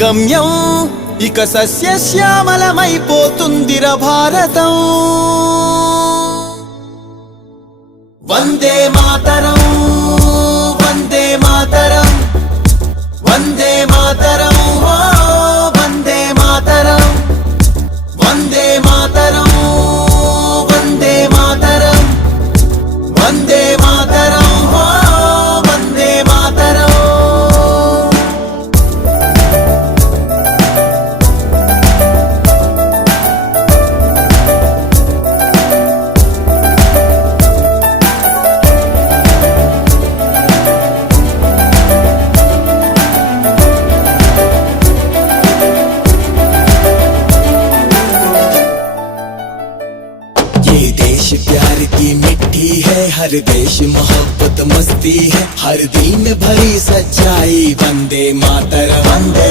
గమ్యం ఇక సస్యశ్యామలమైపోతుందిర భారతం. వందే మాతరం వందే మాతరం వందే మాతరం ఓ వందే మాతరం వందే మాతరం వందే మాతరం వందే మాతరం ఓ వందే మాతరం. ये देश प्यार की मिट्टी है, हर देश मोहब्बत मस्ती है, हर दिल में भरी सच्चाई. वंदे मातरम वंदे